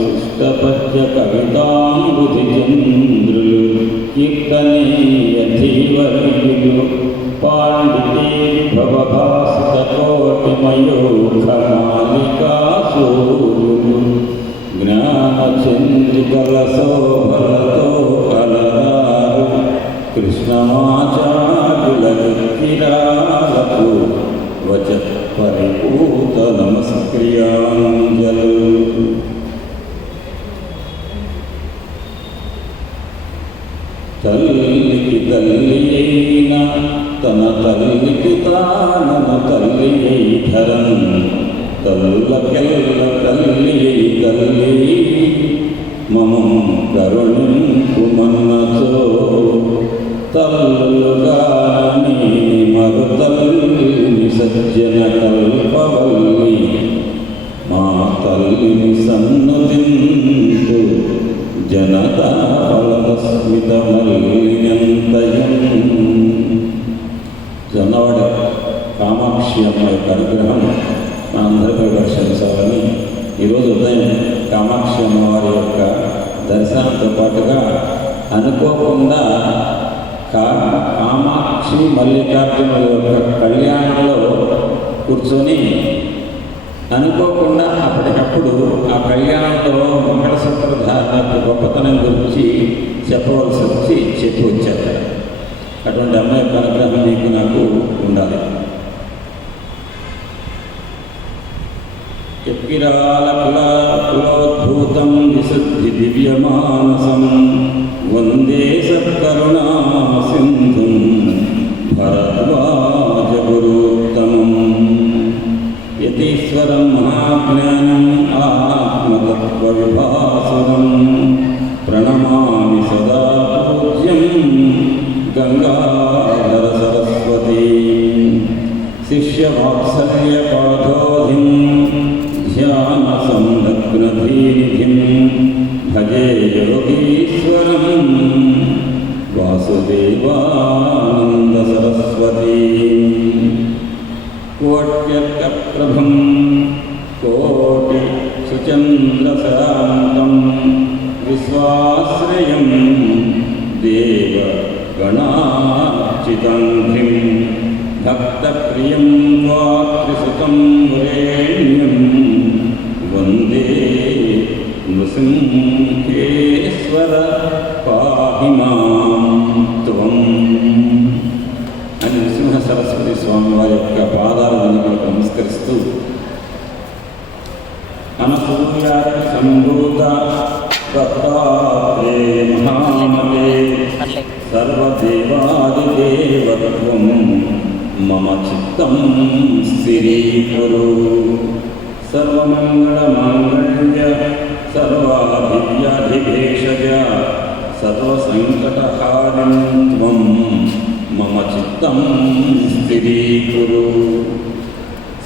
శిష్టపద్య కవితాంబుధిచంద్రులు కీర్తనీయ ధీవర్యులు పాండితే భవభాసిత కోటిమయూఖమాలికా సూర్యులు జ్ఞానచంద్రికల శోభలతో కలరారు కృష్ణమాచార్యుల కిరాలకు వచత్ పరిపూత నమస్క్రియాంజలు. తల్లికి తల్లి అయిన తన తల్లికి తానన తల్లి అయి ధరం తల్లులకెల్ల తల్లి అయి తల్లి మమం కరుణింపు మన్నచో తల్లులుగా మరుతల్లిని సజ్జన కల్పవల్లి మా తల్లిని సన్నుతింతు జనతా ఫలస్మితమల్లినంతయం. జొన్నవాడ కామాక్షి అమ్మ యొక్క అనుగ్రహం మా అందరిపై వర్షించాలని ఈరోజు ఉదయం కామాక్షి అమ్మవారి యొక్క దర్శనంతో పాటుగా అనుకోకుండా కామాక్షి మల్లికార్జునుల యొక్క కళ్యాణంలో కూర్చొని అనుకోకుండా అప్పటికప్పుడు ఆ కళ్యాణంలో మంగళసూత్ర ధారణ గొప్పతనం గురించి చెప్పవలసి వచ్చి చెప్పి వచ్చాక అటువంటి అమ్మ యొక్క అనుగ్రహం నీకు నాకు ఉండాలి. కులోద్భూతం విశుద్ధి దివ్యమానసం వందే సత్కరుణా సింధుం భరద్వాజగురుత్తమం యతీశ్వరం మహాజ్ఞానం ఆత్మతత్వవిభాసురం ప్రణమామి సదా పూజ్యం గంగాధర సరస్వతీ శిష్యవాత్సల్యపాఠోధిం ధ్యాన సంలగ్నధీనిధిం భజే యోగీశ్వరం వాసుదేవానంద సరస్వతీ. కోట్యర్కప్రభం కోటి సుచంద్రశాంతం విశ్వాశ్రయం దేవ గణార్చితంఘ్రిం భక్తప్రియం వాత్రిసుతం వరేణ్యం వందే నృసింహేశ్వర పాహి మాం త్వం అని నృసింహ సరస్వతి స్వామి వారి యొక్క పాదాలను నమస్కరిస్తూ అనసూయాయ సంభూత దత్తాత్రేయ మహామతే సర్వదేవాదిదేవత్వం మమ చిత్తం స్థిరీకురు. సర్వమంగళమాంగళ్య సర్వాభివ్యాధిభేషజ సర్వసంకటహారిణి త్వం మమ చిత్తం స్థిరీకురు.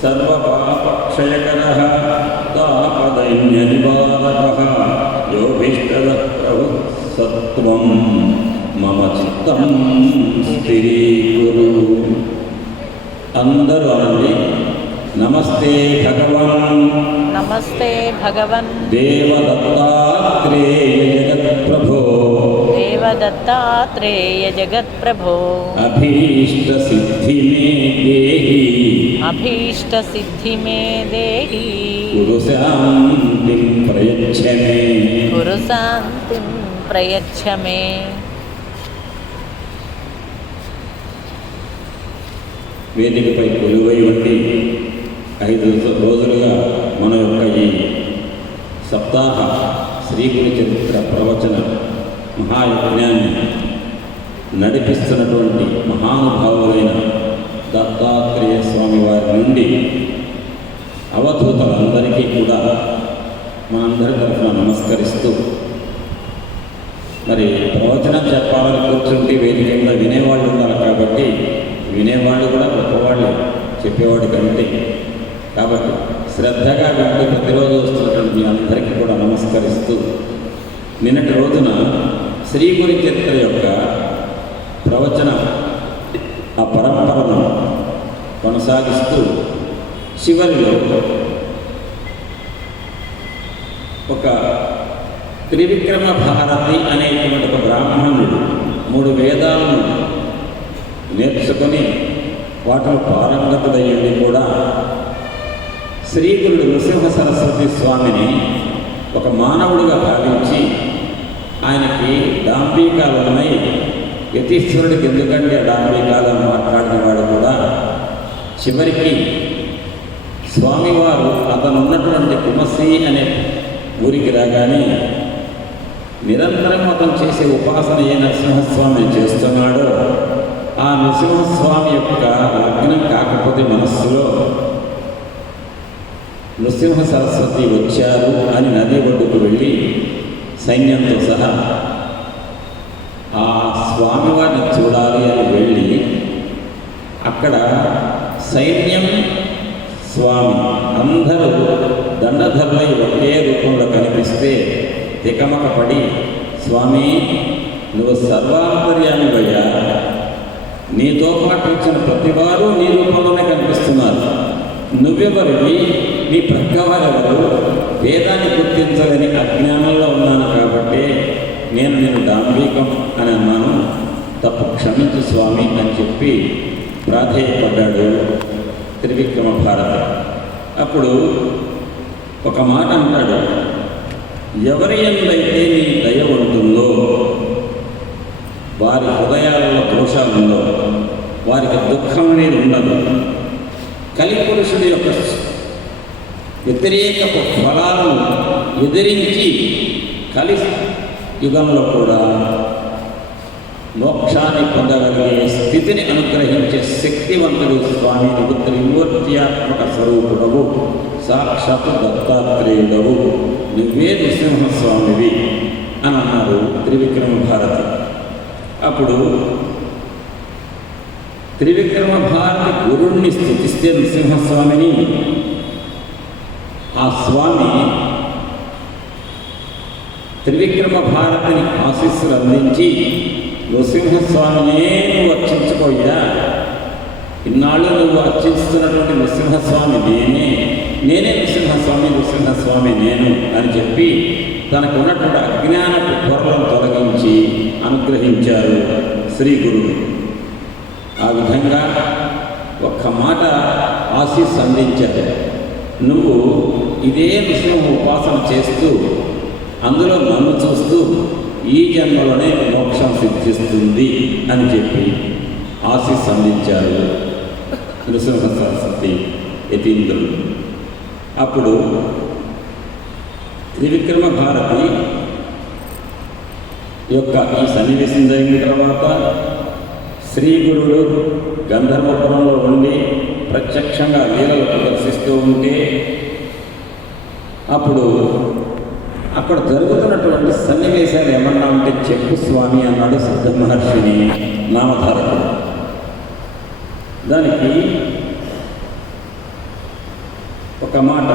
సర్వపాపక్షయకరః తాపదైన్యనివారకః యోగీష్టదః ప్రభుః సత్వం మమ చిత్తం స్థిరీకురు. అందరూ అనండి నమస్తే భగవన్ నమస్తే భగవన్ దేవదత్తాత్రేయ జగత్ప్రభో దేవదత్తాత్రేయ జగత్ప్రభో అభీష్ట సిద్ధి మే దేహి అభీష్ట సిద్ధి మే దేహి కురు శాంతిం ప్రయచ్చ మే కురు శాంతిం ప్రయచ్చ మే. వేదికపై కొలువై ఉండి 5 రోజులుగా మన యొక్క ఈ సప్తాహ శ్రీగురు చరిత్ర ప్రవచన మహాయజ్ఞాన్ని నడిపిస్తున్నటువంటి మహానుభావులైన దత్తాత్రేయ స్వామి వారి నుండి అవధూతలందరికీ కూడా మా అందరి తరఫున నమస్కరిస్తూ, మరి ప్రవచనం చెప్పాలని కూర్చుంటే వేదిక మీద వినేవాళ్ళు ఉన్నారు కాబట్టి వినేవాళ్ళు కూడా గొప్పవాళ్ళు చెప్పేవాడు కంటే, కాబట్టి శ్రద్ధగా వింటూ ప్రతిరోజు వస్తున్నటువంటి మీ అందరికీ కూడా నమస్కరిస్తూ, నిన్నటి రోజున శ్రీగురి చరిత్ర యొక్క ప్రవచన ఆ పరంపరను కొనసాగిస్తూ చివరిలో ఒక త్రివిక్రమ భారతి అనేటువంటి ఒక బ్రాహ్మణుడు 3 వేదాలను నేర్చుకొని వాటిలో పారంగతుడయ్యింది కూడా శ్రీగురుడు నృసింహ సరస్వతి స్వామిని ఒక మానవుడిగా భావించి ఆయనకి డాంబికాలనై యతీశ్వరుడికి ఎందుకంటే డాంబికాలు మాట్లాడిన వాడు కూడా చివరికి స్వామివారు అతను ఉన్నటువంటి కుమసి అనే ఊరికి రాగానే నిరంతరం అతను చేసే ఉపాసన ఏ నరసింహస్వామిని చేస్తున్నాడో ఆ నరసింహస్వామి యొక్క లగ్నం కాకపోతే మనస్సులో నృసింహ సరస్వతి వచ్చారు అని నది ఒడ్డుకు వెళ్ళి సైన్యంతో సహా ఆ స్వామివారిని చూడాలి అని వెళ్ళి అక్కడ సైన్యం స్వామి అందరూ దండధరులై ఒకే రూపంలో కనిపిస్తే తికమక పడి, స్వామి నువ్వు సర్వాంతర్యామివయ్యా, నీతో పాటు వచ్చిన ప్రతివారు నీ రూపంలోనే కనిపిస్తున్నారు, నువ్వెవరివి, నీ ప్రక్కవారెవరు, వేదాన్ని గుర్తించలేని అజ్ఞానంలో ఉన్నాను కాబట్టి నేను డాంబికం అని అన్నాను, తప్పు క్షమించు స్వామి అని చెప్పి ప్రాధేయపడ్డాడు త్రివిక్రమ భారతి. అప్పుడు ఒక మాట అంటాడు, ఎవరి యందైతే నీ దయ ఉంటుందో వారి హృదయాలలో దోషాలుందో వారికి దుఃఖం అనేది ఉండదు. కలిపురుషుడి యొక్క వ్యతిరేక ఫలాలను ఎదిరించి కలి యుగంలో కూడా మోక్షాన్ని పొందగలిగే స్థితిని అనుగ్రహించే శక్తివంతుడు స్వామి నువ్వు త్రిమూర్త్యాత్మక స్వరూపుడవు, సాక్షాత్ దత్తాత్రేయుడవు, నువ్వే నృసింహస్వామివి అని అన్నారు త్రివిక్రమ భారతి. అప్పుడు త్రివిక్రమ భారతి గురుణ్ణి స్తుతిస్తే నృసింహస్వామిని, ఆ స్వామి త్రివిక్రమ భారతిని ఆశీస్సులు అందించి, నృసింహస్వామినే నువ్వు అర్చించుకోయ్యా, ఇన్నాళ్ళు నువ్వు అర్చిస్తున్నటువంటి నృసింహస్వామి నేనే నృసింహస్వామి నేను అని చెప్పి తనకు ఉన్నటువంటి అజ్ఞానపు పొరలను తొలగించి అనుగ్రహించారు శ్రీ గురువు. ఆ విధంగా ఒక్క మాట ఆశీస్సు అందించారు, నువ్వు ఇదే నృసింహ ఉపాసన చేస్తూ అందులో నన్ను చూస్తూ ఈ జన్మలోనే మోక్షం సిద్ధిస్తుంది అని చెప్పి ఆశీస్సు అందించారు నృసింహ సరస్వతి యతీంద్రుడు. అప్పుడు త్రివిక్రమ భారతి యొక్క ఈ సన్నివేశం జరిగిన తర్వాత శ్రీగురుడు గంధర్వపురంలో ఉండి ప్రత్యక్షంగా లీలలు ప్రదర్శిస్తూ ఉంటే అప్పుడు అక్కడ జరుగుతున్నటువంటి సన్నివేశాలు ఏమన్నా ఉంటే చెప్పు స్వామి అన్నాడు సిద్ధ మహర్షిని నామధారకుడు. దానికి ఒక మాట,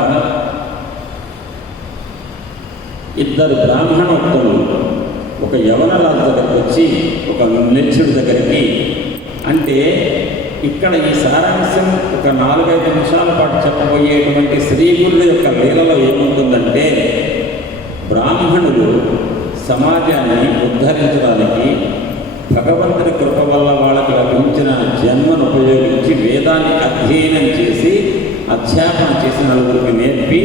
ఇద్దరు బ్రాహ్మణోత్తములు ఒక యవనరాజు దగ్గరికి వచ్చి ఒక నిత్యుడి దగ్గరికి, అంటే ఇక్కడ ఈ సారాంశం ఒక 4-5 నిమిషాల పాటు చెప్పబోయేటువంటి శ్రీగురుడు యొక్క లీలలో ఏముంటుందంటే, బ్రాహ్మణులు సమాజాన్ని ఉద్ధరించడానికి భగవంతుడి కృప వల్ల వాళ్ళకు లభించిన జన్మను ఉపయోగించి వేదాన్ని అధ్యయనం చేసి అధ్యాపన చేసి నలుగురికి నేర్పి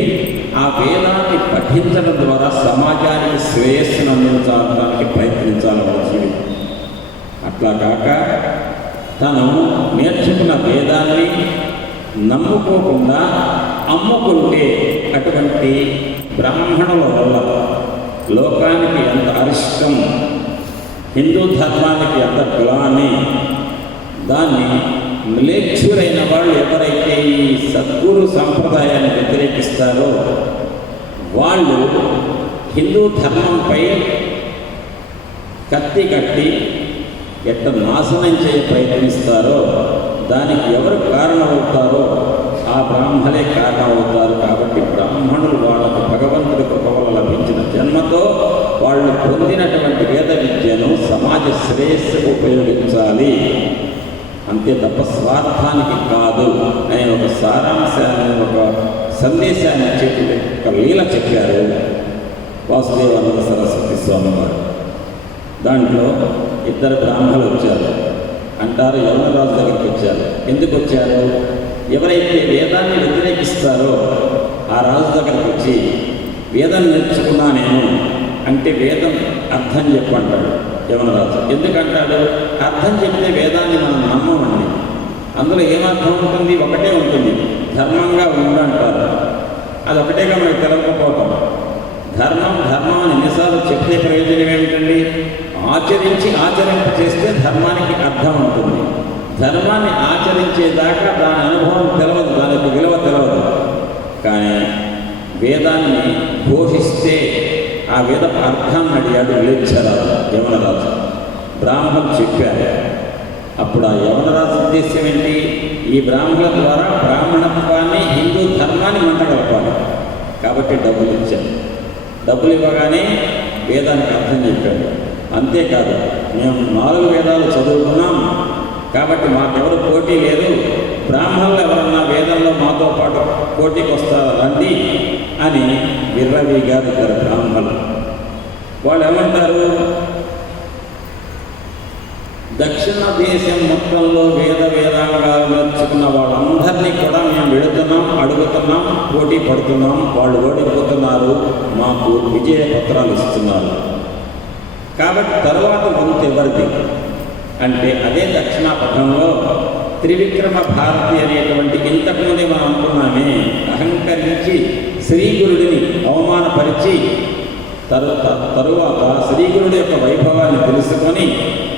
ఆ వేదాన్ని పఠించడం ద్వారా సమాజానికి శ్రేయస్సును అందించడానికి ప్రయత్నించాల్సింది. అట్లా కాక తను నేర్చుకున్న వేదాన్ని నమ్ముకోకుండా అమ్ముకుంటే అటువంటి బ్రాహ్మణుల వల్ల లోకానికి ఎంత అరిష్టం, హిందూ ధర్మానికి ఎంత గ్లాని, దాన్ని మ్లేచ్ఛురైన వాళ్ళు ఎవరైతే ఈ సద్గురు సంప్రదాయాన్ని వ్యతిరేకిస్తారో వాళ్ళు హిందూ ధర్మంపై కత్తి కట్టి ఎట్ట నాశనం చేయ ప్రయత్నిస్తారో దానికి ఎవరు కారణమవుతారో ఆ బ్రాహ్మణులే కారణమవుతారు. కాబట్టి బ్రాహ్మణులు వాళ్ళకు భగవంతుడి కృప వల్ల లభించిన జన్మతో వాళ్ళు పొందినటువంటి వేద విద్యను సమాజ శ్రేయస్సుకు ఉపయోగించాలి, అంతే తప్ప స్వార్థానికి కాదు అనే ఒక సారాంశాన్ని, ఒక సందేశాన్ని చెప్పి ఒక లీల చెప్పారు వాసుదేవానంద సరస్వతి స్వామి వారు. దాంట్లో ఇద్దరు బ్రాహ్మణులు వచ్చారు. అంటారు యవనరాజు దగ్గరికి వచ్చారు. ఎందుకు వచ్చారు? ఎవరైతే వేదాన్ని వ్యతిరేకిస్తారో ఆ రాజు దగ్గరికి వచ్చి వేదం నేర్చుకున్నా నేను అంటే వేదం అర్థం చెప్పంటాడు యవనరాజు. ఎందుకంటాడు? అర్థం చెప్తే వేదాన్ని మనం నమ్మమండి. అందులో ఏమర్థం ఉంటుంది? ఒకటే ఉంటుంది, ధర్మంగా ఉండంటారు. అది ఒకటేగా మనకు తెలవకపోతాం. ధర్మం ధర్మం అని ఎన్నిసార్లు చెప్తే ప్రయోజనం ఏమిటండి? ఆచరింప చేస్తే ధర్మానికి అర్థం ఉంటుంది. ధర్మాన్ని ఆచరించేదాకా దాని అనుభవం తెలవదు, దానికి విలువ తెలవదు. కానీ వేదాన్ని ఘోషిస్తే ఆ వేద అర్థాన్ని అడిగాడు విలేచ్చరాజు, యవనరాజు. బ్రాహ్మణులు చెప్పారు. అప్పుడు ఆ యవనరాజు ఉద్దేశ్యం ఏంటి? ఈ బ్రాహ్మణుల ద్వారా బ్రాహ్మణత్వాన్ని, హిందూ ధర్మాన్ని మంటగలపాలి. కాబట్టి డబ్బులు ఇచ్చారు. డబ్బులు ఇవ్వగానే వేదానికి అర్థం చెప్పాడు. అంతేకాదు, మేము 4 వేదాలు చదువుకున్నాం కాబట్టి మాకెవరు పోటీ లేదు, బ్రాహ్మణులు ఎవరన్నా వేదంలో మాతో పాటు పోటీకి వస్తారా రండి అని విర్రవీగారు ఇద్దరు బ్రాహ్మణులు. వాళ్ళు ఏమంటారు? దక్షిణ దేశం మొత్తంలో వేదాంగాలు నేర్చుకున్న వాళ్ళందరినీ కూడా మేము వెళుతున్నాం, అడుగుతున్నాం, పోటీ పడుతున్నాం, వాళ్ళు ఓడిపోతున్నారు, మాకు విజయ పత్రాలు ఇస్తున్నారు. కాబట్టి తరువాత వంతు ఎవరిది అంటే అదే దక్షిణాపథంలో త్రివిక్రమ భారతి అనేటువంటి ఇంతకుముందే మనం అనుకున్నామే, అహంకరించి శ్రీగురుడిని అవమానపరిచి తరువాత శ్రీగురుడి యొక్క వైభవాన్ని తెలుసుకొని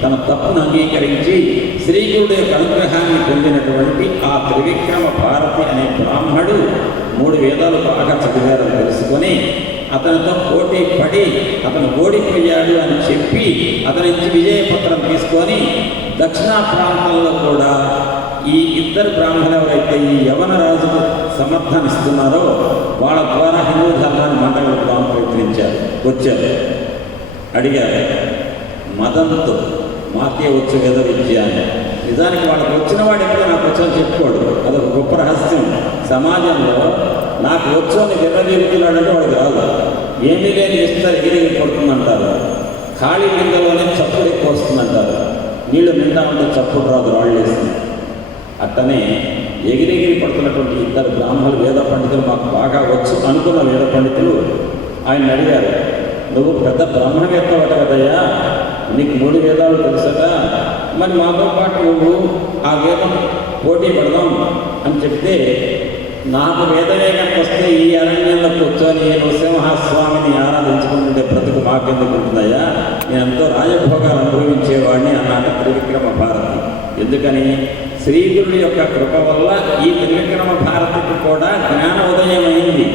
తన తప్పును అంగీకరించి శ్రీగురుడి యొక్క అనుగ్రహాన్ని పొందినటువంటి ఆ త్రివిక్రమ భారతి అనే బ్రాహ్మడు 3 వేదాలు బాగా చదివారని తెలుసుకొని అతనితో పోటీ పడి అతను ఓడిపోయాడు అని చెప్పి అతని నుంచి విజయపత్రం తీసుకొని దక్షిణా ప్రాంతంలో కూడా ఈ ఇద్దరు బ్రాహ్మణులు ఎవరైతే ఈ యవనరాజుకు సమర్థనిస్తున్నారో వాళ్ళ ద్వారా హిందూ ధర్మాన్ని మంటగలుపుదామని ప్రయత్నించారు. వచ్చారు, అడిగారు. మదంతో మాకే వచ్చు వేద విద్య అని. నిజానికి వాళ్ళకి వచ్చిన వాడు ఎప్పుడో నాకు వచ్చని చెప్పుకోడు, అదొక గొప్ప రహస్యం. సమాజంలో నాకు వచ్చు అని విర్రవీగుతున్నాడంటే వాడికి రాదు. ఏమీ లేని ఇస్తారు ఎగిరెగిరి పడుతుందంటారు. ఖాళీ బిందెలోనే చప్పుడు ఎక్కువ వస్తుందంటారు. నీళ్లు నిండా ఉంటే చప్పుడు రాదు, రాళ్ళు వేస్తుంది. అట్టనే ఎగిరెగిరి పడుతున్నటువంటి ఇద్దరు బ్రాహ్మణులు వేద పండితులు మాకు బాగా వచ్చు అనుకున్న వేద పండితులు ఆయన అడిగారు, నువ్వు పెద్ద బ్రహ్మవేత్త ఒకట కదయ్యా, నీకు 3 వేదాలు తెలుసట, మరి మాతో పాటు నువ్వు ఆ వేదం పోటీ పడదాం అని చెప్తే, నాకు వేదవేగానికి వస్తే ఈ అరణ్యంలో కూర్చొని నృసింహస్వామిని ఆరాధించుకుంటుంటే బ్రతుకు మాకెందుకు ఉంటుందయ్యా, నేను ఎంతో రాజభోగాలు అనుభవించేవాడిని అన్నాడు త్రివిక్రమ భారతి. ఎందుకని? శ్రీగురుడి యొక్క కృప వల్ల ఈ త్రివిక్రమ భారతికి కూడా జ్ఞాన ఉదయం అయింది.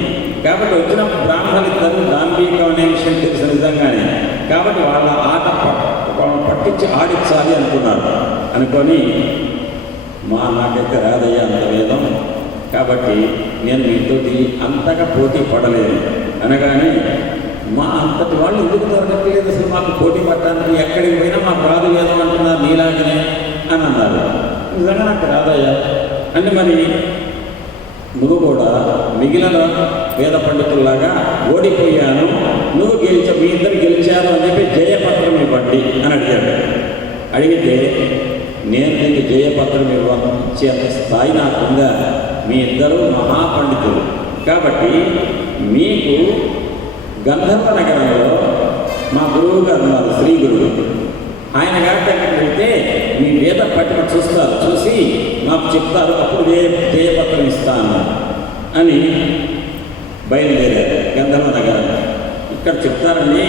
కాబట్టి వచ్చిన బ్రాహ్మణులిద్దరూ దాంభికం అనే విషయం తెలుసు నిజంగానే. కాబట్టి వాళ్ళ ఆట పట్టించి ఆడించాలి అనుకున్నారు. అనుకొని నాకైతే రాదయ్యా అంత వేదం, కాబట్టి నేను మీతోటి అంతగా పోటీ పడలేదు అనగానే, మా అంతటి వాళ్ళు ఎందుకు దొరకట్లేదు అసలు మాకు పోటీ పట్టడానికి, ఎక్కడికి పోయినా మాకు రాదు వేదం అంటున్నారు నీలాగనే అని అన్నారు. నిజంగా నాకు రాదయ్యా అంటే, మరి నువ్వు కూడా మిగిలిన వేద పండితుల్లాగా ఓడిపోయాను, నువ్వు గెలిచావు, మీ ఇద్దరు గెలిచారు అని చెప్పి జయపత్రం ఇవ్వండి అని అడిగాడు. అడిగితే నేను నీకు జయపత్రం ఇచ్చేంత స్థాయి నాకుందా, మీ ఇద్దరు మహాపండితులు కాబట్టి మీకు గంధర్వ నగరంలో మా గురువు గారు ఉన్నారు, శ్రీ గురువు, ఆయన గారి దగ్గరికి వెళ్తే మీ వేద పట్టిక చూస్తారు, చూసి మాకు చెప్తారు, అప్పుడు జయపత్రం ఇస్తాను అని బయలుదేరారు గంధర్వ నగరం. ఇక్కడ చెప్తారండి,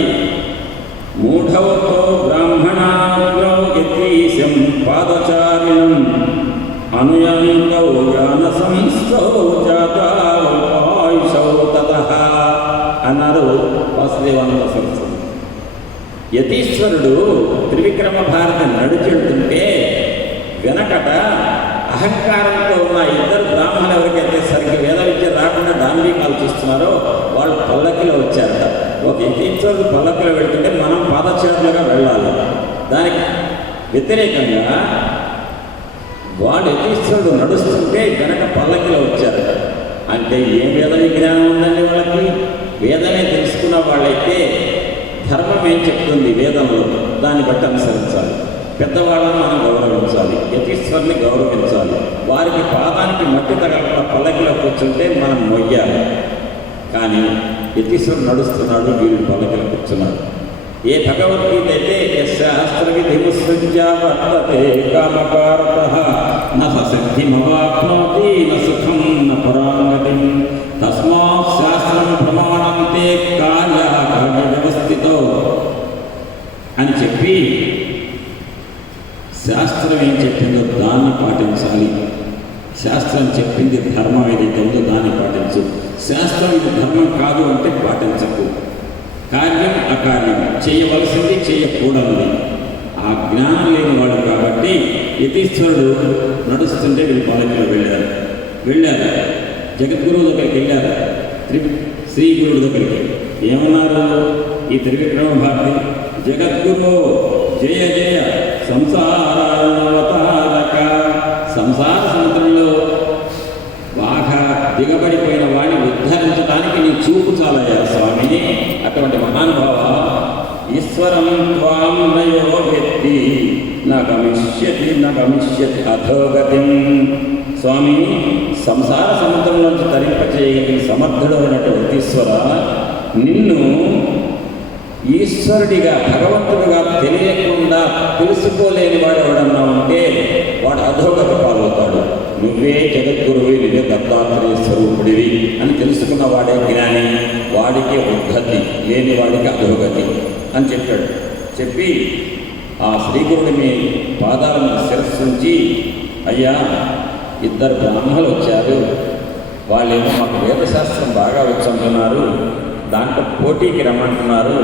మూఢవతో బ్రాహ్మణాగ్రౌ యతీశం పాదచారిణం అనుయంతౌ జ్ఞాన సంస్థౌ జాతాయుషౌ తతః అన్నారు వాసుదేవానంద సరస్వతి. యతీశ్వరుడు త్రివిక్రమ భారతి నడిచెడుతుంటే వెనకట అహంకారంతో ఉన్న ఇద్దరు బ్రాహ్మణులు ఎవరికైతే సరిగ్గా వేద విద్య రాకుండా దాంభికాలు చూస్తున్నారో వాళ్ళు పల్లకిలో వచ్చారట. ఒక యతీశ్వరుడు పల్లకిలో వెళ్తుంటే మనం పాదచారులుగా వెళ్ళాలి. దానికి వ్యతిరేకంగా వాళ్ళు యతీశ్వరుడు నడుస్తుంటే వెనక పల్లకిలో వచ్చారట. అంటే ఏం వేద విజ్ఞానం ఉందండి వాళ్ళకి? వేదమే తెలుసుకున్న వాళ్ళైతే ధర్మం ఏం చెప్తుంది వేదంలో దాన్ని బట్టి అనుసరించాలి. పెద్దవాళ్ళని మనం గౌరవించాలి, యతీశ్వరుని గౌరవించాలి. వారికి పాదానికి మట్టి తగలకుండా పల్లకిలో కూర్చుంటే మనం మొయ్యాలి. కానీ యతీశ్వరుడు నడుస్తున్నాడు, వీళ్ళు పల్లకిలో కూర్చున్నాడు. ఏ భగవద్గీత అయితే శాస్త్ర విధిముసృజ్య వర్తతే కామకారతః న సిద్ధిమవాప్నోతి న సుఖం న పరాంగతిం తస్మాత్ శాస్త్రం ప్రమాణంతే కార్య వ్యవస్థితో అని చెప్పి శాస్త్రం ఏం చెప్పిందో దాన్ని పాటించాలి. శాస్త్రం చెప్పింది ధర్మం ఏదైతే ఉందో దాన్ని పాటించు. శాస్త్రం ఇది ధర్మం కాదు అంటే పాటించకు. కార్యం అకార్యం, చేయవలసింది చేయకూడదు. ఆ జ్ఞానం లేని వాడు కాబట్టి యతీశ్వరుడు నడుస్తుంటే వీళ్ళు పల్లకిలో వెళ్ళారు. జగద్గురువు దగ్గరికి వెళ్ళారు, శ్రీ గురుడు దగ్గరికి. ఏమన్నారు ఈ త్రివిక్రమ భారతి? జగద్గురు జయ జయ సంసారావతారక. సంసార సముద్రంలో బాగా దిగబడిపోయిన వాడిని ఉద్ధరించడానికి నీ చూపు చాలయ్యా స్వామి. అటువంటి మహానుభావ ఈశ్వరం త్వాం నయో వ్యక్తి నగమిష్యతి అధోగతిం. స్వామి, సంసార సముద్రంలోంచి తరింపచేయగలిగిన సమర్థుడు అయినటువంటి ఈశ్వర, నిన్ను ఈశ్వరుడిగా భగవంతుడిగా తెలియకుండా తెలుసుకోలేని వాడు ఎవడన్నా ఉంటే వాడు అధోగతి పాలవుతాడు. నువ్వే జగద్గురువి, నువ్వే దత్తాత్రేయ స్వరూపుడివి అని తెలుసుకున్న వాడే జ్ఞాని. వాడికి ఉద్ధతి, లేని వాడికి అధోగతి అని చెప్పాడు. చెప్పి ఆ శ్రీగురుడి మీ పాదాల మీద శిరస్సుంచి, అయ్యా ఇద్దరు బ్రాహ్మణులు వచ్చారు, వాళ్ళేమో మాకు వేదశాస్త్రం బాగా వచ్చంటున్నారు, దాంట్లో పోటీకి రమ్మంటున్నారు.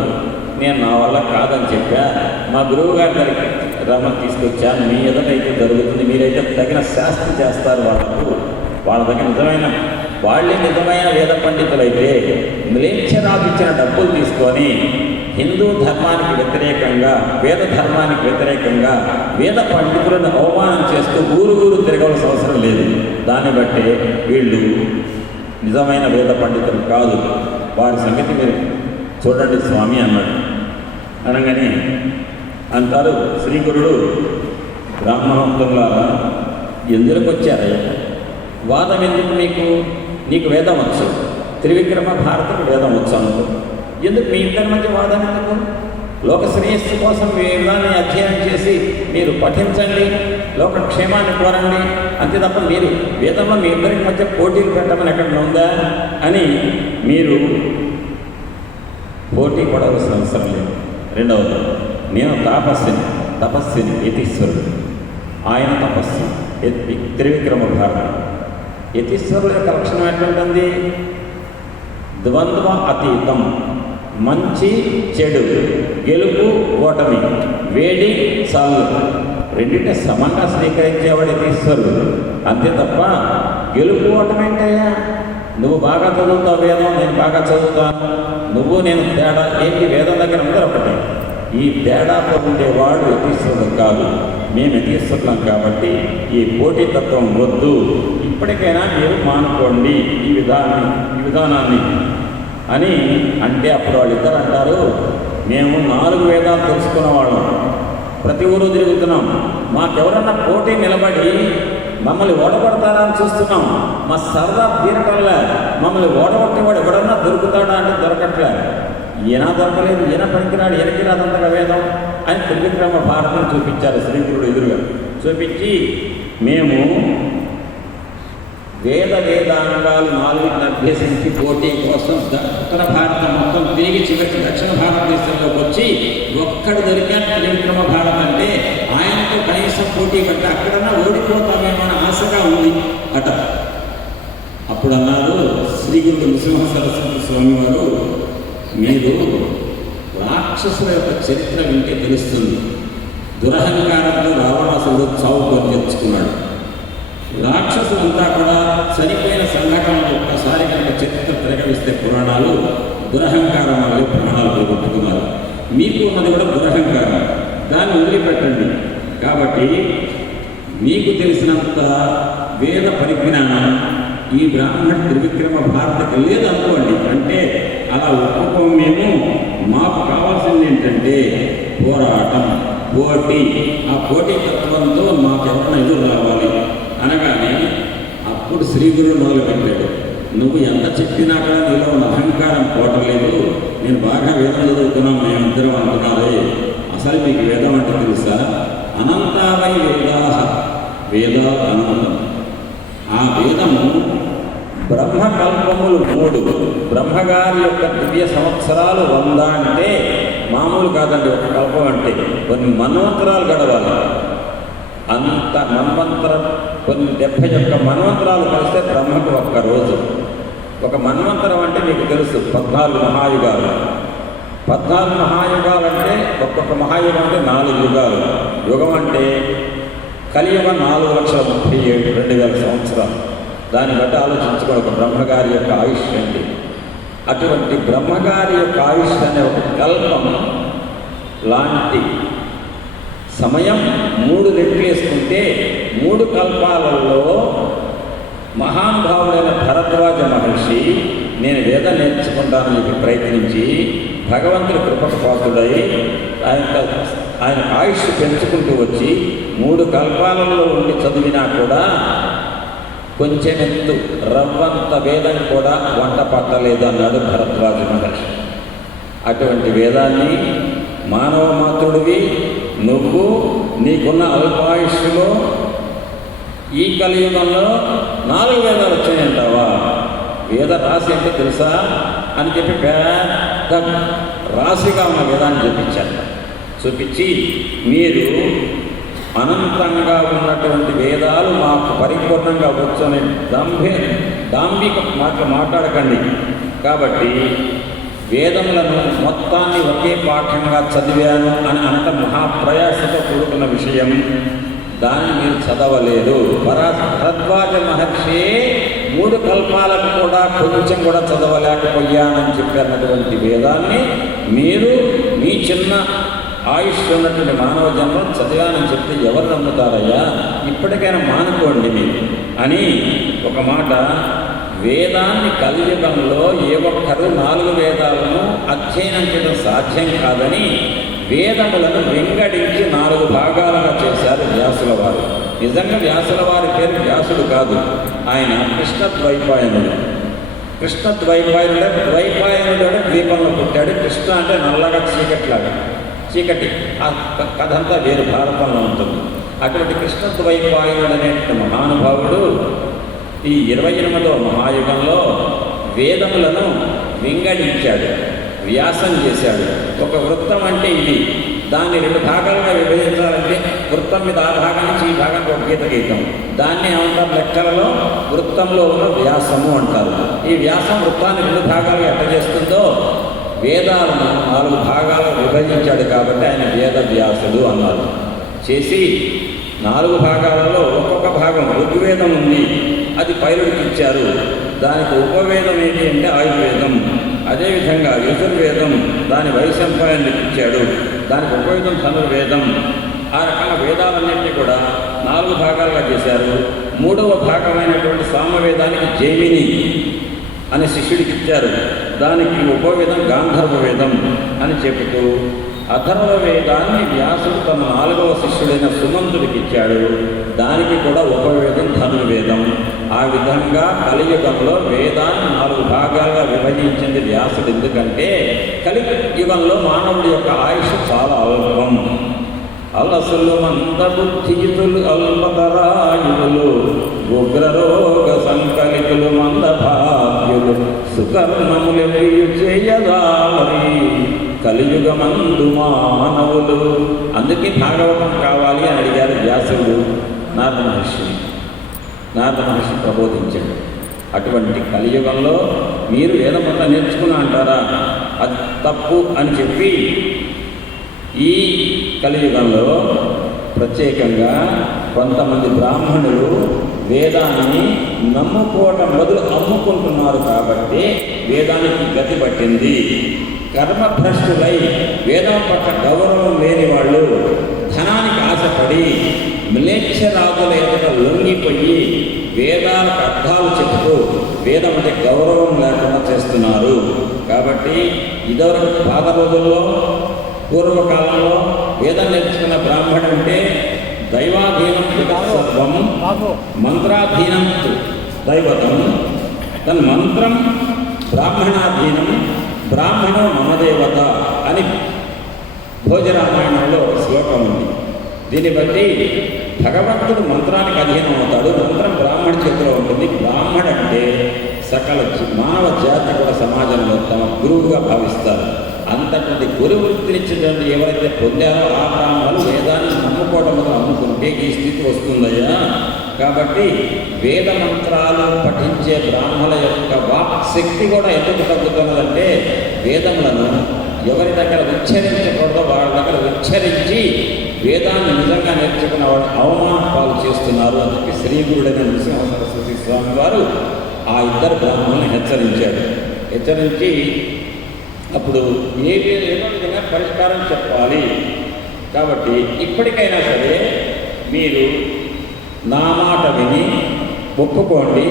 నేను నా వల్ల కాదని చెప్పా. మా గురువు గారి దగ్గరికి రమ్మని తీసుకొచ్చాను. మీ ఎదుటైతే జరుగుతుంది, మీరైతే తగిన శాస్త్రం చేస్తారు వాళ్ళకు. వాళ్ళ దగ్గర వాళ్ళే నిజమైన వేద పండితులైతే మ్లేచ్ఛరాజు ఇచ్చిన డబ్బులు తీసుకొని హిందూ ధర్మానికి వ్యతిరేకంగా, వేద ధర్మానికి వ్యతిరేకంగా వేద పండితులను అవమానం చేస్తూ ఊరు తిరగవలసిన అవసరం లేదు. దాన్ని బట్టే వీళ్ళు నిజమైన వేద పండితులు కాదు, వారి సంగతి మీరు చూడండి స్వామి అన్నాడు. అనగానే అంటారు శ్రీగురుడు, బ్రాహ్మణోత్తములారా ఎందుకు వచ్చారయ్యా? వాదం ఎందుకు నీకు వేదం వచ్చు, త్రివిక్రమ భారతకు వేదం వచ్చు అనుకో. ఎందుకు మీ ఇద్దరి మధ్య వాదం ఎందుకు? లోక శ్రేయస్సు కోసం మీ వేదాన్ని అధ్యయనం చేసి మీరు పఠించండి, లోక క్షేమాన్ని కోరండి, అంతే తప్ప మీరు వేదంలో మీ ఇద్దరికి మధ్య పోటీలు పెట్టమని ఎక్కడ ఉందా అని మీరు పోటీ పడవలసిన అవసరం లేదు. రెండవది, నేను తపస్విని యతీశ్వరుడు, ఆయన తపస్సు త్రివిక్రమ భారతం. యతీశ్వరుడు యొక్క లక్షణం ఎట్లుంటుంది? ద్వంద్వ అతీతం, మంచి చెడు, గెలుపు ఓటమి, వేడి చల్లు, రెండింటిని సమంగా స్వీకరించేవాడు యతీశ్వరుడు. అంతే తప్ప గెలుపు ఓటమి ఏంటయ్యా? నువ్వు బాగా చదువుతావు వేదం, నేను బాగా చదువుతాను, నువ్వు నేను తేడా ఏంటి? వేదం దగ్గర అందరూ ఒకటే. ఈ తేడాతో ఉండేవాడు యతీశ్వరుడు కాదు. మేము యతీశ్వరులం కాబట్టి ఈ పోటీతత్వం వద్దు, ఇప్పటికైనా మీరు మానుకోండి ఈ విధానాన్ని అని అంటే అప్పుడు వాళ్ళిద్దరు అంటారు, మేము 4 వేదాలు తెలుసుకున్న వాళ్ళం, ప్రతి ఊరు తిరుగుతున్నాం, మాకెవరన్నా పోటీ నిలబడి మమ్మల్ని ఓడగొడతారా అని చూస్తున్నాం, మా సరదా తీరటంలే, మమ్మల్ని ఓడగొట్టేవాడు ఎవడన్నా దొరుకుతాడా అంటే దొరకట్లే, ఈయన దొరకలేదు, ఈయన పనికిరాడు, ఈయనకి రాదంతగా వేదం అని త్రివిక్రమ భారతం చూపించారు శ్రీగురుడు ఎదురుగా. చూపించి మేము వేదాంగాలు 4 అభ్యసించి పోటీ కోసం ఉత్తర భారతం మొత్తం తిరిగి చివరికి దక్షిణ భారతదేశంలోకి వచ్చి ఒక్కడు దొరికా త్రివిక్రమ భారతం అంటే ఆయనతో కనీసం పోటీ పట్టి అక్కడన్నా ఓడిపోతామేమో అని ఆశగా ఉంది అట. అప్పుడు అన్నారు శ్రీగురుడు నృసింహ సరస్వతి స్వామి వారు, మీరు రాక్షసుల యొక్క చరిత్ర వింటే తెలుస్తుంది. దురహంకారంతో రావణాసురుడు చావుకొని తెచ్చుకున్నాడు. రాక్షసులంతా కూడా చనిపోయిన సంఘటనలు ఒక్కసారి కనుక చరిత్ర తిరగలిస్తే పురాణాలు దురహంకారం వల్లే ప్రాణాలు పోగొట్టుకున్నారు. మీకు ఉన్నది కూడా దురహంకారం, దాన్ని వదిలిపెట్టండి. కాబట్టి మీకు తెలిసినంత వేద పరిజ్ఞానం ఈ బ్రాహ్మణ త్రివిక్రమ భారతకి లేదనుకోండి, అంటే అలా ఒప్పుకోం మేము. మాకు కావాల్సింది ఏంటంటే పోరాటం, పోటీ. ఆ పోటీ తత్వంతో మాకెవరైనా ఎదురు రావాలి అనగానే అప్పుడు శ్రీగురుడు మొదలుపెట్టాడు. నువ్వు ఎంత చెప్పినా కూడా నీలో ఉన్న అహంకారం పోవట్లేదు. నేను బాగా వేదం చదువుతున్నాం మేమిద్దరం అంటున్నారే. అసలు మీకు వేదం అంటే తెలుసా? అనంతావై వేదా అనంతం. ఆ వేదము బ్రహ్మకల్పములు 3. బ్రహ్మగారి యొక్క దివ్య సంవత్సరాలు 100 అంటే మామూలు కాదండి. ఒక కల్పం అంటే కొన్ని మన్వంతరాలు గడవాలి. అంత మన్వంతరం కొన్ని 71 మన్వంతరాలు కలిస్తే బ్రహ్మకు ఒక్క రోజు. ఒక మన్వంతరం అంటే మీకు తెలుసు 14 మహాయుగాలు. 14 మహాయుగాలు అంటే ఒక్కొక్క మహాయుగం అంటే 4 యుగాలు. యుగం అంటే కలియుగం 4,37,2000 సంవత్సరాలు. దాన్ని బట్టి ఆలోచించుకోండి ఒక బ్రహ్మగారి యొక్క ఆయుష్ అండి. అటువంటి బ్రహ్మగారి యొక్క ఆయుష్ అనే ఒక కల్పం లాంటి సమయం 3 రెట్లు వేసుకుంటే 3 కల్పాలలో మహానుభావుడైన భరద్వాజ మహర్షి నేను వేదం నేర్చుకుంటానని చెప్పి ప్రయత్నించి భగవంతుడి కృపకు పాత్రుడై ఆయన ఆయుష్ పెంచుకుంటూ వచ్చి 3 కల్పాలలో ఉండి చదివినా కూడా కొంచెం ఎత్తు రవ్వంత వేదం కూడా వంట పట్టలేదు అన్నాడు భరద్వాజ మహర్షి. అటువంటి వేదాన్ని మానవ మాతృడివి నువ్వు నీకున్న అల్పాయుష్లో ఈ కలియుగంలో 4 వేదాలు వచ్చాయంటావా? వేద రాశి అంటే తెలుసా అని చెప్పి పెద్ద రాశిగా ఉన్న వేదాన్ని చూపించి మీరు అనంతంగా ఉన్నటువంటి వేదాలు మాకు పరిపూర్ణంగా వచ్చు అనే దాంభిక మాట్లాడకండి. కాబట్టి వేదములను మొత్తాన్ని ఒకే పాఠంగా చదివాను అని అనటం మహాప్రయాసతో కూడుకున్న విషయం. దాన్ని మీరు చదవలేదు. భరద్వాజ మహర్షి 3 కల్పాలకు కూడా కొంచెం కూడా చదవలేకపోయానని చెప్పినటువంటి వేదాన్ని మీరు మీ చిన్న ఆయుష్ ఉన్నటువంటి మానవ జన్మం చదివానని చెప్తే ఎవరు నమ్ముతారయ్యా? ఇప్పటికైనా మానుకోండి మీరు అని ఒక మాట. వేదాన్ని కలియుగంలో ఏ ఒక్కరు 4 వేదాలను అధ్యయనం చేయడం సాధ్యం కాదని వేదములను వెంగడించి 4 భాగాలుగా చేశారు వ్యాసుల వారు. నిజంగా వ్యాసుల వారి పేరు వ్యాసుడు కాదు, ఆయన కృష్ణద్వైపాయనుడు. కృష్ణద్వైపాయనుడే ద్వీపంలో పుట్టాడు. కృష్ణ అంటే నల్లగా చీకటి. ఆ కథ అంతా వేరు భారతంలో ఉంటుంది. అటువంటి కృష్ణద్వైపాయనుడు అనేటువంటి మహానుభావుడు ఈ 28వ మహాయుగంలో వేదములను వింగడించాడు, వ్యాసం చేశాడు. ఒక వృత్తం అంటే ఇది. దాన్ని 2 భాగాలుగా విభజించాలంటే వృత్తం మీద ఆ భాగం నుంచి ఈ భాగానికి ఒక గీత గీతం. దాన్ని ఏమంటారు లెక్కలలో వృత్తంలో ఉన్న వ్యాసము అంటారు. ఈ వ్యాసం వృత్తాన్ని 2 భాగాలుగా ఎట్ట చేస్తుందో వేదాలను 4 భాగాలు విభజించాడు. కాబట్టి ఆయన వేద వ్యాసుడు అన్నారు. చేసి 4 భాగాలలో ఒక్కొక్క భాగం ఋగ్వేదం ఉంది, అది పైరుడికి ఇచ్చారు. దానికి ఉపవేదం ఏంటి అంటే ఆయుర్వేదం. అదేవిధంగా యజుర్వేదం దాని వైశంపాయనుడికి ఇచ్చాడు. దానికి ఉపవేదం ధనుర్వేదం. ఆ రకంగా వేదాలన్నింటినీ కూడా 4 భాగాలుగా చేశారు. 3వ భాగమైనటువంటి సామవేదానికి జైమిని అనే శిష్యుడికి ఇచ్చారు. దానికి ఉపవేదం గాంధర్వ వేదం అని చెబుతూ అథర్వ వేదాన్ని వ్యాసుడు తన 4వ శిష్యుడైన సుమంతుడికి ఇచ్చాడు. దానికి కూడా ఉపవేదం ధనుర్వేదం. ఆ విధంగా కలియుగంలో వేదాన్ని 4 భాగాలుగా విభజించింది వ్యాసుడు. ఎందుకంటే కలియుగంలో మానవుడి యొక్క ఆయుష్ చాలా అల్పం. అలసులు మందబుద్ధియులు అల్పతరాయులు ఉగ్రరోగ సంకలితులు మందభాగ్యులు సుకర్మములెవ్వియు చేయదామరి కలియుగమందు మానవులు. అందుకే భాగవతం కావాలి అని అడిగారు వ్యాసుడు నారద మహర్షిని. నారద మహర్షి ప్రబోధించాడు. అటువంటి కలియుగంలో మీరు వేదమంతా నేర్చుకున్నా అంటారా? అది తప్పు అని చెప్పి ఈ కలియుగంలో ప్రత్యేకంగా కొంతమంది బ్రాహ్మణులు వేదాన్ని నమ్ముకోవటం బదులు అమ్ముకుంటున్నారు. కాబట్టి వేదానికి గతి పట్టింది. కర్మభ్రష్టులై వేదం పట్ల గౌరవం లేని వాళ్ళు, ధనానికి ఆశ ఆశపడి మ్లేచ్ఛరాజుల ఎదుట లొంగిపోయి వేదాలకు అర్థాలు చెబుతూ వేదం అంటే గౌరవం లేకుండా చేస్తున్నారు. కాబట్టి ఇదివరకు పాత రోజుల్లో పూర్వకాలంలో వేదం నేర్చుకున్న బ్రాహ్మణుడు అంటే దైవాధీనం సర్వం మంత్రాధీనం దైవతం తన్మంత్రం బ్రాహ్మణాధీనం బ్రాహ్మణో మమ దేవత అని భోజరామాయణంలో శ్లోకం ఉంది. దీన్ని బట్టి భగవంతుడు మంత్రానికి అధీనం అవుతాడు. మంత్రం బ్రాహ్మణ చేతిలో ఉంటుంది. బ్రాహ్మణ అంటే సకల మానవ జాతి కూడా సమాజంలో తమ గురువుగా భావిస్తారు. అంతటి గురు వృత్తినిచ్చినటువంటి ఎవరైతే పొందారో ఆ బ్రాహ్మణులు వేదాన్ని నమ్ముకోవడంతో అమ్ముకుంటే ఈ స్థితి వస్తుందయ్యా. కాబట్టి వేద మంత్రాలు పఠించే బ్రాహ్మణుల యొక్క వాక్ శక్తి కూడా ఎందుకు తగ్గుతున్నదంటే వేదములను ఎవరి దగ్గర ఉచ్చరించకూడదో వాళ్ళ దగ్గర ఉచ్చరించి వేదాన్ని నిజంగా నేర్చుకున్న వాళ్ళు అవమాన పాలు చేస్తున్నారు అని చెప్పి శ్రీ గురుడైన నృసింహ సరస్వతి స్వామి వారు ఆ ఇద్దరు బ్రాహ్మణులను హెచ్చరించి అప్పుడు ఏదో విధంగా పరిష్కారం చెప్పాలి. కాబట్టి ఇప్పటికైనా సరే మీరు నా మాట విని ఒప్పుకోండి,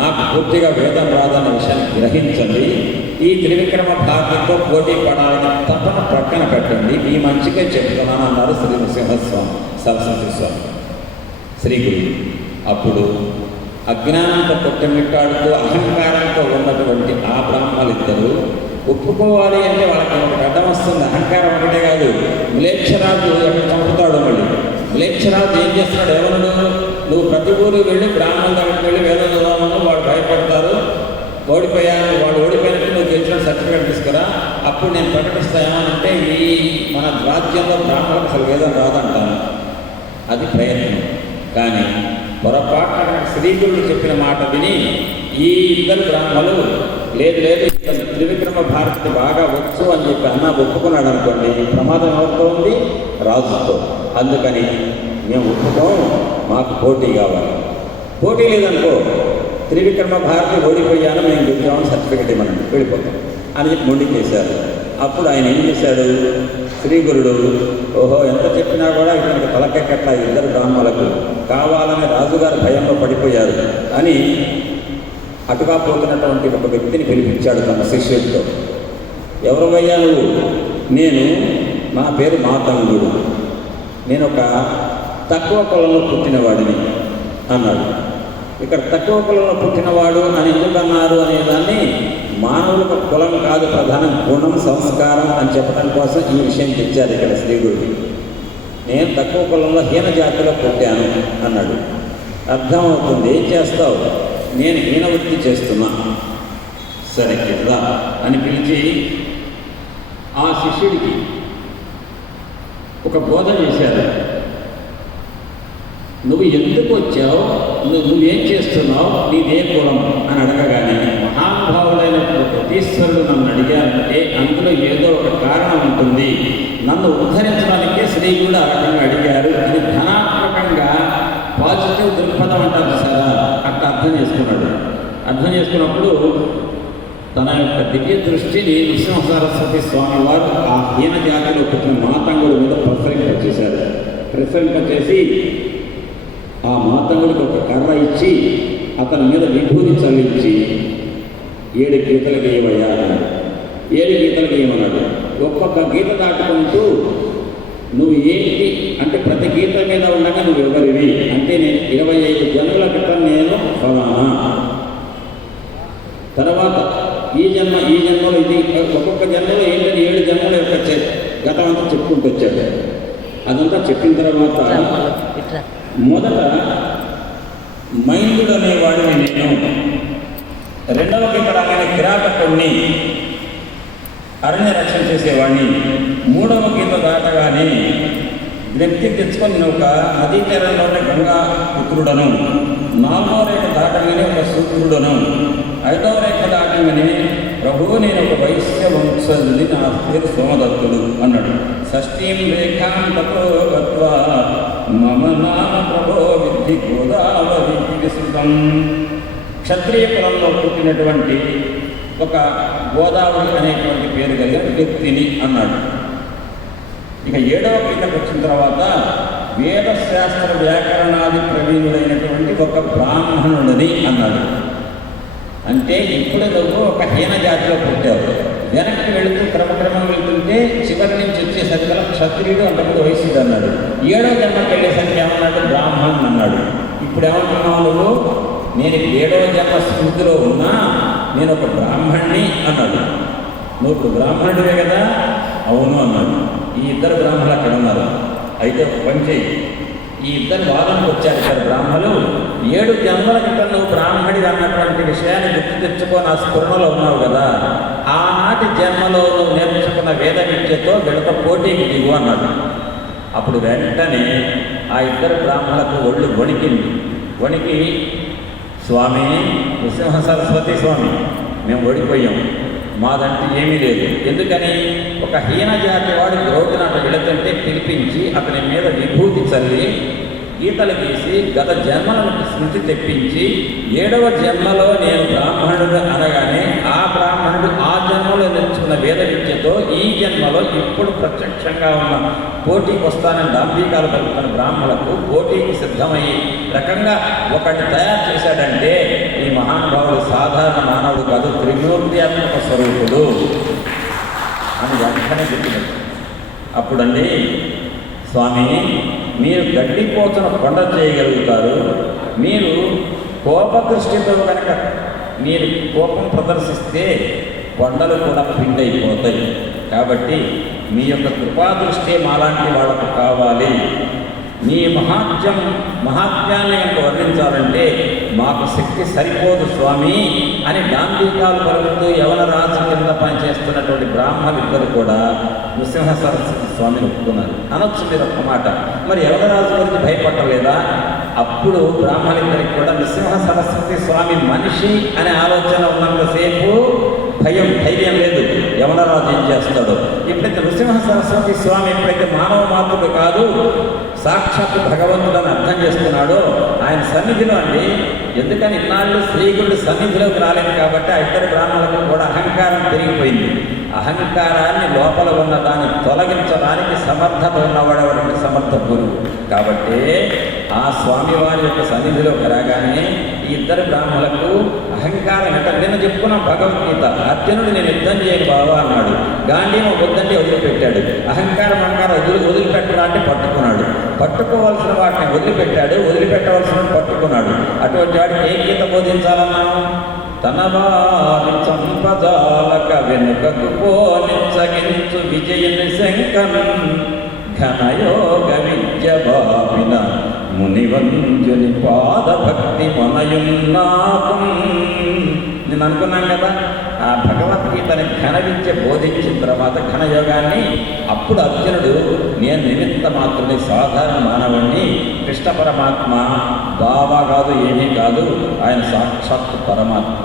నాకు పూర్తిగా వేదం రాదన్న విషయాన్ని గ్రహించండి, ఈ త్రివిక్రమ భారతితో పోటీ పడాలని తపన ప్రక్కన పెట్టండి, మీ మంచిగా చెప్తున్నాను అన్నారు శ్రీ నృసింహస్వామి సరస్వతి స్వామి శ్రీ గురు. అప్పుడు అజ్ఞానంతో కొట్టమిట్టాడుతూ అహంకారంతో ఉన్నటువంటి ఆ బ్రాహ్మణులిద్దరూ ఒప్పుకోవాలి అంటే వాళ్ళకి ఒక అడ్డం వస్తుంది. అహంకారం ఒకటే కాదు, మ్లేచ్ఛరాజు ఎక్కడ చంపుతాడు. మళ్ళీ మ్లేచ్ఛరాజు ఏం చేస్తున్నాడు? ఎవరు నువ్వు ప్రతి ఊరు వెళ్ళి బ్రాహ్మణుల దగ్గరికి వెళ్ళి వేదం చదవమని వాడు భయపడతారు. ఓడిపోయాను, వాడు ఓడిపోయినట్టు నువ్వు గెలిచిన సర్టిఫికేట్ తీసుకురా, అప్పుడు నేను ప్రకటిస్తా. ఏమనంటే ఈ మన రాజ్యంలో బ్రాహ్మణులకు అసలు వేదం రాదంటాను. అది ప్రయత్నం. కానీ పొరపాటున శ్రీగురుడు చెప్పిన మాట విని ఈ ఇద్దరు బ్రాహ్మణులు లేదు త్రివిక్రమ భారతి బాగా వచ్చు అని చెప్పి అన్నా ఒప్పుకున్నాడు అనుకోండి, ప్రమాదం ఎవరితో ఉంది? రాజుతో. అందుకని మేము ఒప్పుకోం, మాకు పోటీ కావాలి. పోటీ లేదనుకో, త్రివిక్రమ భారతి ఓడిపోయాను, మేము గెలిచామని సర్టిఫికెట్ ఇవ్వనండి, వెళ్ళిపోతాం అని చెప్పి మొండి చేశారు. అప్పుడు ఆయన ఏం చేశాడు? శ్రీగురుడు ఓహో ఎంత చెప్పినా కూడా ఇతనికి తలకెక్కట్ల ఇద్దరు బ్రాహ్మణులకు కావాలని రాజుగారు భయంలో పడిపోయారు అని అటుగా పోతున్నటువంటి ఒక వ్యక్తిని పిలిపించాడు తన శిష్యుడితో. ఎవరవయ్యా నువ్వు? నేను, నా పేరు మాతంగుడు, నేను ఒక తక్కువ కులంలో పుట్టినవాడిని అన్నాడు. ఇక్కడ తక్కువ కులంలో పుట్టినవాడు అని ఎందుకు అన్నారు అనేదాన్ని మానవులకు కులం కాదు ప్రధానం, గుణం సంస్కారం అని చెప్పడం కోసం ఈ విషయం తెచ్చారు ఇక్కడ శ్రీగురుడు. నేను తక్కువ కులంలో హీన జాతిలో పుట్టాను అన్నాడు. అర్థమవుతుంది. ఏం చేస్తావు? నేను హీన వృత్తి చేస్తున్నా. సరే రా అని పిలిచి ఆ శిష్యుడికి ఒక బోధ చేశారు. నువ్వు ఎందుకు వచ్చావు, నువ్వేం చేస్తున్నావు, నీదే కులం అని అడగగానే మహానుభావుడైనటువంటి ప్రతీశ్వరుడు నన్ను అడిగారంటే అందులో ఏదో ఒక కారణం ఉంటుంది. నన్ను ఉద్ధరించడానికే శ్రీ కూడా ఆ రకంగా అడిగారు. ఇది ధనాత్మకంగా పాజిటివ్ దృక్పథం అంటారు సరే, అట్లా అర్థం చేసుకున్నాడు. అర్థం చేసుకున్నప్పుడు తన యొక్క దివ్య దృష్టిని నృసింహ సరస్వతి స్వామి వారు ఆ హీన జాతిలో పుట్టిన మాతంగుడి మీద ప్రసరింపచేశారు. ప్రసరింపచేసి ఆ మాతంగుడికి ఒక కర్ర ఇచ్చి అతని మీద విభూతి చల్లించి 7 గీతలు గీయవయ్యా అన్నాడు. 7 గీతలు గీయమన్నాడు. ఒక్కొక్క గీత దాటుకుంటూ నువ్వు ఏంటి అంటే ప్రతి గీత మీద ఉండగా నువ్వు ఎవరివి అంటే నేను 25 జన్మల క్రితం నేను ఫలానా, తర్వాత ఈ జన్మలో ఇది, ఒక్కొక్క జన్మలో ఏంటని 7 జన్మల యొక్క గతం అంతా చెప్పుకుంటూ వచ్చాడు. అదంతా చెప్పిన తర్వాత మొదట మైందుడు అనేవాడిని నేను, రెండవ గీత రాగానే కిరాతకుడిని, అరణ్య రక్షణ చేసేవాడిని, మూడవ గీత దాటగానే వ్యక్తి తెచ్చుకొని ఒక నదీ తీరంలోనే గంగా పుత్రుడను, 4వ రేఖ దాటగానే ఒక శూద్రుడను, 5వ రేఖ దాటగానే ప్రభువు నేను ఒక వైశ్య వంశజుడి, నా పేరు సోమదత్తుడు అన్నాడు. 6వ రేఖాం తతో గత్వా మమ నామ ప్రభో విద్ధి గోదావరి విస్తృతం. క్షత్రియ కులంలో పుట్టినటువంటి ఒక గోదావరి అనేటువంటి పేరు కలిగిన వ్యక్తిని అన్నాడు. ఇక 7వ గీతకు వచ్చిన తర్వాత వేదశాస్త్ర వ్యాకరణాది ప్రవీణుడైనటువంటి ఒక బ్రాహ్మణుడిని అన్నాడు. అంటే ఇప్పుడు నువ్వు ఒక హీన జాతిలో పుట్టావు. వెనక్కి వెళుతూ క్రమక్రమం వెళ్తుంటే చివరి నుంచి వచ్చేసరికల్లా క్షత్రియుడు అంతకుముందు వయస్సుడు అన్నాడు. 7వ జన్మకి వెళ్ళేసరికి ఏమన్నాడు? బ్రాహ్మణుడు అన్నాడు. ఇప్పుడు ఏమంటున్నావు నువ్వు? నేను 7వ జన్మ స్మృతిలో ఉన్నా నేను ఒక బ్రాహ్మణ్ణి అన్నాడు. నువ్వు ఇప్పుడు బ్రాహ్మణుడివే కదా? అవును అన్నాడు. ఈ ఇద్దరు బ్రాహ్మణులు అక్కడ ఉన్నారు. అయితే ఒక పని చేయి, ఈ ఇద్దరు వాదనకు వచ్చారు ఇద్దరు బ్రాహ్మణులు. 7 జన్మల క్రితం నువ్వు బ్రాహ్మణుడి అన్నటువంటి విషయాన్ని గుర్తు తెచ్చుకొని ఆ స్ఫురణలో ఉన్నావు కదా, ఆనాటి జన్మలో నువ్వు నేర్చుకున్న వేద విద్యతో వీళ్ళతో పోటీకి దిగు అన్నాడు. అప్పుడు వెంటనే ఆ ఇద్దరు బ్రాహ్మణులకు ఒళ్ళు వణికి, స్వామి నృసింహ సరస్వతి స్వామి, మేము ఓడిపోయాం, మాదంటే ఏమీ లేదు. ఎందుకని? ఒక హీన జాతి వాడు రోడ్డునట వెళుతుంటే పిలిపించి అతని మీద విభూతి చల్లి గీతలు గీసి గత జన్మలను స్మృతి తెప్పించి 7వ జన్మలో నేను బ్రాహ్మణుడు అనగానే ఆ బ్రాహ్మణుడు ఆ జన్మలో నేర్చుకున్న వేద విద్యతో ఈ జన్మలో ఇప్పుడు ప్రత్యక్షంగా ఉన్న పోటీకి వస్తానని డాంబికాలు పలుకుతున్న బ్రాహ్మణులకు పోటీకి సిద్ధమయ్యి రకంగా ఒకటి తయారు చేశాడంటే ఈ మహానుభావుడు సాధారణ మానవుడు కాదు, త్రిమూర్త్యాత్మక స్వరూపుడు అని వెంటనే గుర్తుపెట్టాడు. అప్పుడండి, స్వామి మీరు గడ్డిపోతను కొండ చేయగలుగుతారు, మీరు కోపదృష్టితో కనుక మీరు కోపం ప్రదర్శిస్తే కొండలు కూడా పిండైపోతాయి. కాబట్టి మీ యొక్క కృపాదృష్టి మాలాంటి వాళ్ళకు కావాలి. మీ మహాత్మ్యాన్ని కనుక వర్ణించాలంటే మాకు శక్తి సరిపోదు స్వామి అని గాంధీకాలు పలుకుతూ యవన రాజు కింద పనిచేస్తున్నటువంటి బ్రాహ్మణులిద్దరు కూడా నృసింహ సరస్వతి స్వామిని ఒప్పుకున్నారు. అనొచ్చు మీరు ఒక్క మాట, మరి యవన రాజు గురించి భయపడలేదా? అప్పుడు బ్రాహ్మణులిద్దరికి కూడా నృసింహ సరస్వతి స్వామి మనిషి అనే ఆలోచన ఉన్నంతసేపు ధైర్యం లేదు. యవనరాజు ఏం చేస్తాడు? ఎప్పుడైతే నృసింహ సరస్వతి స్వామి ఎప్పుడైతే మానవ మాతృడు కాదు, సాక్షాత్తు భగవంతుడని అర్థం చేస్తున్నాడో ఆయన సన్నిధిలో అండి. ఎందుకని ఇన్నాళ్ళు శ్రీగురుడు సన్నిధిలోకి రాలేదు కాబట్టి ఆ ఇద్దరు బ్రాహ్మణులకు కూడా అహంకారం పెరిగిపోయింది. అహంకారాన్ని లోపల ఉన్న దాన్ని తొలగించడానికి సమర్థత ఉన్నవాడు ఎవరంటే సమర్థ గురువు. కాబట్టి ఆ స్వామివారి యొక్క సన్నిధిలోకి రాగానే ఈ ఇద్దరు బ్రాహ్మణులకు అహంకారం నేను చెప్పుకున్నాం భగవద్గీత. అర్జునుడు నేను యుద్ధం చేయను బావా అన్నాడు. గాంధీని వద్దంటే వదిలిపెట్టాడు. అహంకారం వదిలిపెట్టడా అంటే పట్టుకున్నాడు. పట్టుకోవాల్సిన వాటిని వదిలిపెట్టవలసిన పట్టుకున్నాడు. అటువంటి వాడికి ఏ గీత బోధించాలన్నాము? తన వారి సంపదాలక వెనుకకు పోనించగించు విజయని శంకన్ ఘనయోగ విద్య బాపిన మునివంజుని పాదభక్తి మనయున్నాకు. నేను అనుకున్నాను కదా, ఆ భగవద్గీతని ఘన విద్య బోధించిన తర్వాత ఘనయోగాన్ని అప్పుడు అర్జునుడు నేను నిమిత్త మాత్రుని సాధారణ మానవుణ్ణి, కృష్ణ పరమాత్మ బాబా కాదు ఏమీ కాదు, ఆయన సాక్షాత్తు పరమాత్మ.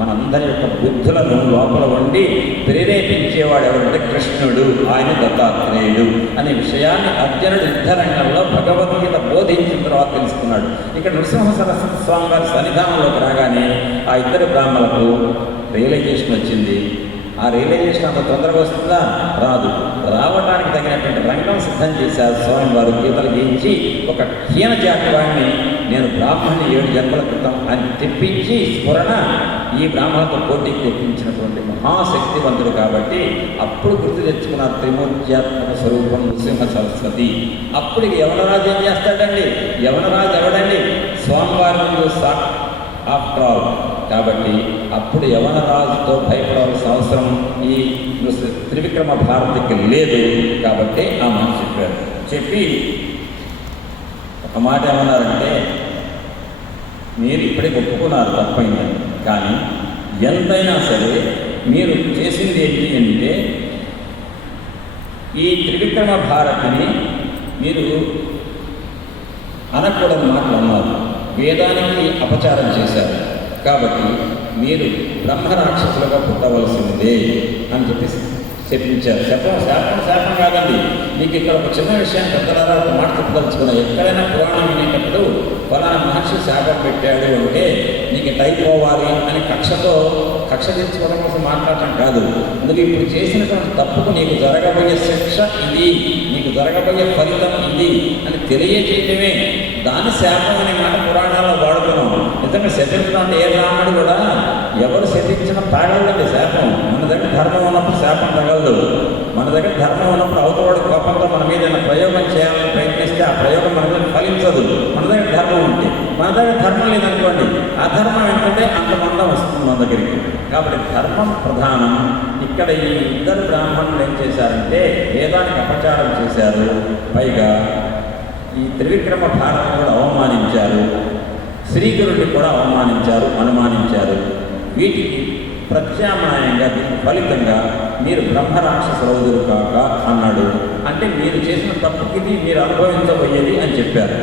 మనందరి యొక్క బుద్ధులను లోపల ఉండి ప్రేరేపించేవాడు ఎవరంటే కృష్ణుడు, ఆయన దత్తాత్రేయుడు అనే విషయాన్ని అర్జునుడు యుద్ధరంగంలో భగవద్గీత బోధించిన తర్వాత తెలుసుకున్నాడు. ఇక్కడ నృసింహ సరస్వతి స్వామి వారి సన్నిధానంలోకి రాగానే ఆ ఇద్దరు బ్రాహ్మణులకు రియలైజేషన్ వచ్చింది. ఆ రియలైజేషన్ అంత తొందరగా వస్తుందా? రాదు. రావడానికి తగినటువంటి రంగం సిద్ధం చేశారు స్వామి వారు. గీతలు గీయించి ఒక హీన జాతి వాడిని నేను బ్రాహ్మణుని 7 జన్మల క్రితం అని తెప్పించి స్ఫురణ ఈ బ్రాహ్మణులతో పోటీకి తెప్పించినటువంటి మహాశక్తివంతుడు. కాబట్టి అప్పుడు గుర్తు తెచ్చుకున్న త్రిమూర్త్యాత్మక స్వరూపం నృసింహ సరస్వతి. అప్పుడు యవనరాజు ఏం చేస్తాడండి? యవనరాజు ఎవడండి? స్వామివారి ముందు ఆఫ్టర్ ఆల్. కాబట్టి అప్పుడు యవనరాజుతో భయపడవలసిన అవసరం ఈ త్రివిక్రమ భారతికి లేదు. కాబట్టి ఆ మాట చెప్పారు. చెప్పి ఒక మాట ఏమన్నారంటే, మీరు ఇప్పటికి ఒప్పుకున్నారు తప్పైందని, కానీ ఎంతైనా సరే మీరు చేసింది ఏంటి అంటే ఈ త్రివిక్రమ భారతిని మీరు అనకూడని మాటలు అన్నారు, వేదానికి అపచారం చేశారు. కాబట్టి మీరు బ్రహ్మరాక్షసులుగా పుట్టవలసిందే అని చెప్పి చెప్పించారు. శాపం కాదండి. మీకు ఇక్కడ ఒక చిన్న విషయం పెద్దలారా ఒక మాట చెప్పదలుచుకున్నా. ఎక్కడైనా పురాణం వినేటప్పుడు ఫలానా మహర్షి శాపం పెట్టాడు అంటే నీకు ఇట్లా అయిపోవాలి అని కక్ష తీర్చుకోవడం కోసం మాట్లాడటం కాదు. అందుకే ఇప్పుడు చేసినటువంటి తప్పుకు నీకు జరగబోయే శిక్ష ఇది, నీకు జరగబోయే ఫలితం ఇది అని తెలియజేయటమే దాని శాపం అనే మాట పురాణాల్లో వాడుతున్నాం. నిజంగా శపించడం అంటే ఏ బ్రాహ్మణుడు కూడా ఎవరు శపించినా తాగలదండి శాపం. మన దగ్గర ధర్మం ఉన్నప్పుడు శాపం తగలదు. మన దగ్గర ధర్మం ఉన్నప్పుడు అవతలవాడు కోపంతో మన మీద ఏదైనా ప్రయోగం చేయాలని ప్రయత్నిస్తే ఆ ప్రయోగం మన మీద ఫలించదు. మన దగ్గర ధర్మం ఉంటే. మన దగ్గర ధర్మం లేదనుకోండి, ఆ ధర్మం ఏంటంటే అంత మందం వస్తుంది మన దగ్గరికి. కాబట్టి ధర్మం ప్రధానం. ఇక్కడ ఈ ఇద్దరు బ్రాహ్మణులు ఏం చేశారంటే వేదానికి అపచారం చేశారు. పైగా ఈ త్రివిక్రమ భారతను కూడా అవమానించారు, శ్రీగురుడిని కూడా అవమానించారు, అనుమానించారు. వీటికి ప్రత్యామ్నాయంగా దీని ఫలితంగా మీరు బ్రహ్మరాక్షసులవుదురు కాక అన్నాడు. అంటే మీరు చేసిన తప్పుకి మీరు అనుభవించబోయేది అని చెప్పారు.